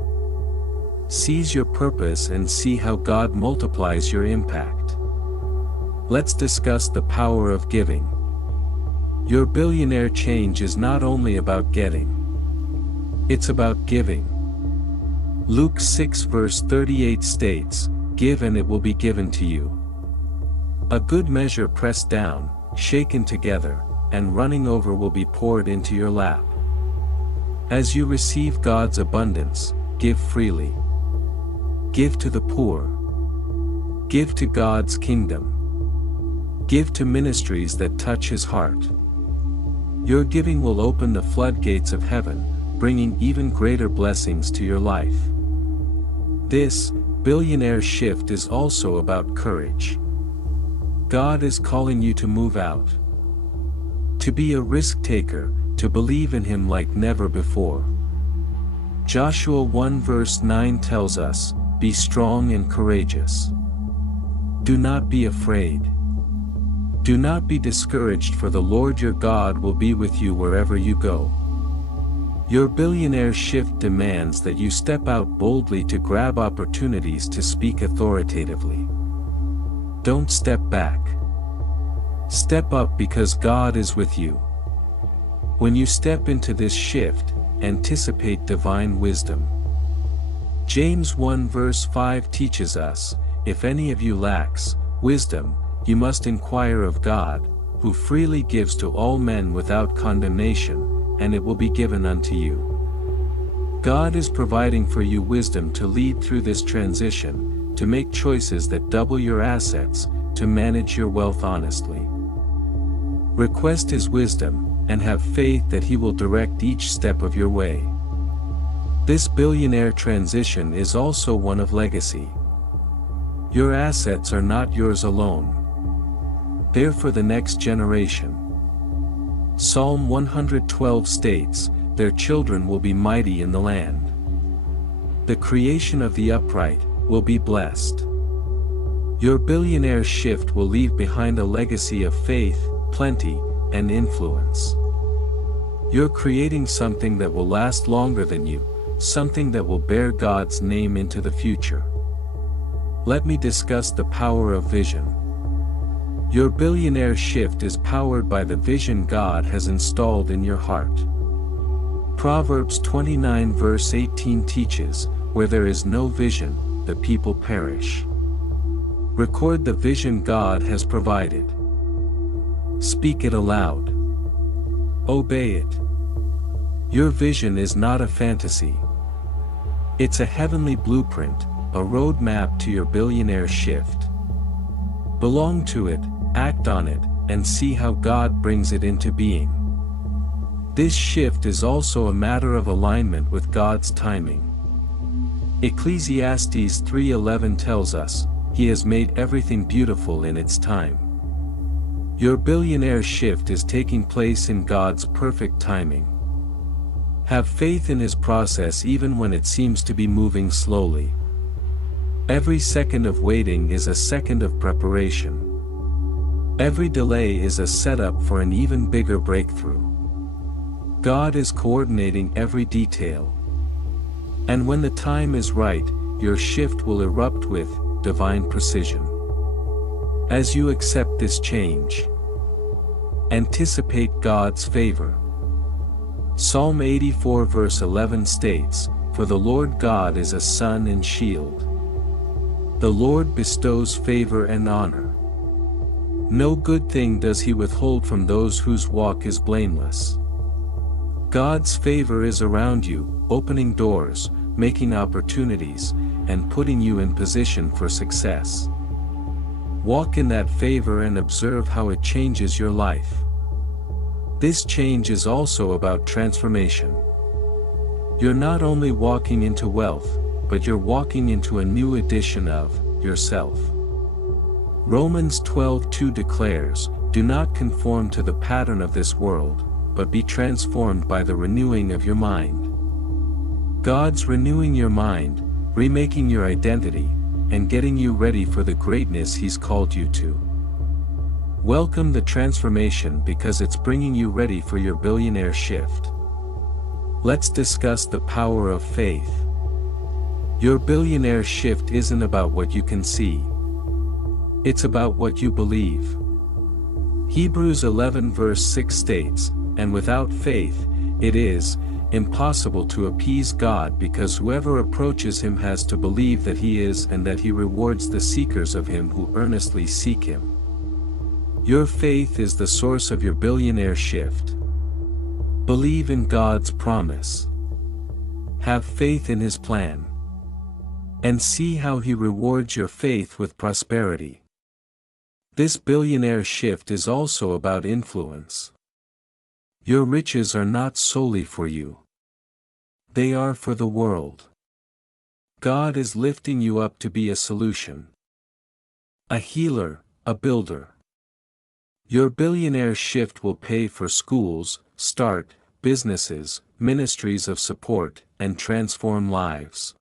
Seize your purpose and see how God multiplies your impact. Let's discuss the power of giving. Your billionaire change is not only about getting. It's about giving. Luke 6 verse 38 states, "Give and it will be given to you. A good measure pressed down, shaken together, and running over will be poured into your lap." As you receive God's abundance, give freely. Give to the poor. Give to God's kingdom. Give to ministries that touch His heart. Your giving will open the floodgates of heaven, bringing even greater blessings to your life. This billionaire shift is also about courage. God is calling you to move out. To be a risk taker, to believe in Him like never before. Joshua 1 verse 9 tells us, "Be strong and courageous. Do not be afraid. Do not be discouraged, for the Lord your God will be with you wherever you go." Your billionaire shift demands that you step out boldly to grab opportunities to speak authoritatively. Don't step back. Step up because God is with you. When you step into this shift, anticipate divine wisdom. James 1 verse 5 teaches us, "If any of you lacks wisdom, you must inquire of God, who freely gives to all men without condemnation, and it will be given unto you." God is providing for you wisdom to lead through this transition, to make choices that double your assets, to manage your wealth honestly. Request His wisdom, and have faith that He will direct each step of your way. This billionaire transition is also one of legacy. Your assets are not yours alone. They're for the next generation. Psalm 112 states, "Their children will be mighty in the land. The creation of the upright will be blessed." Your billionaire shift will leave behind a legacy of faith, plenty, and influence. You're creating something that will last longer than you, something that will bear God's name into the future. Let me discuss the power of vision. Your billionaire shift is powered by the vision God has installed in your heart. Proverbs 29 verse 18 teaches, "Where there is no vision, the people perish." Record the vision God has provided. Speak it aloud. Obey it. Your vision is not a fantasy. It's a heavenly blueprint, a roadmap to your billionaire shift. Belong to it, act on it, and see how God brings it into being. This shift is also a matter of alignment with God's timing. Ecclesiastes 3:11 tells us, "He has made everything beautiful in its time." Your billionaire shift is taking place in God's perfect timing. Have faith in His process even when it seems to be moving slowly. Every second of waiting is a second of preparation. Every delay is a setup for an even bigger breakthrough. God is coordinating every detail. And when the time is right, your shift will erupt with divine precision. As you accept this change, anticipate God's favor. Psalm 84 verse 11 states, "For the Lord God is a sun and shield. The Lord bestows favor and honor. No good thing does He withhold from those whose walk is blameless." God's favor is around you, opening doors, making opportunities, and putting you in position for success. Walk in that favor and observe how it changes your life. This change is also about transformation. You're not only walking into wealth, but you're walking into a new edition of yourself. Romans 12:2 declares, "Do not conform to the pattern of this world, but be transformed by the renewing of your mind." God's renewing your mind, remaking your identity, and getting you ready for the greatness He's called you to. Welcome the transformation because it's bringing you ready for your billionaire shift. Let's discuss the power of faith. Your billionaire shift isn't about what you can see. It's about what you believe. Hebrews 11 verse 6 states, "And without faith, it is impossible to appease God because whoever approaches Him has to believe that He is and that He rewards the seekers of Him who earnestly seek Him." Your faith is the source of your billionaire shift. Believe in God's promise. Have faith in His plan. And see how He rewards your faith with prosperity. This billionaire shift is also about influence. Your riches are not solely for you. They are for the world. God is lifting you up to be a solution. A healer, a builder. Your billionaire shift will pay for schools, start businesses, ministries of support, and transform lives.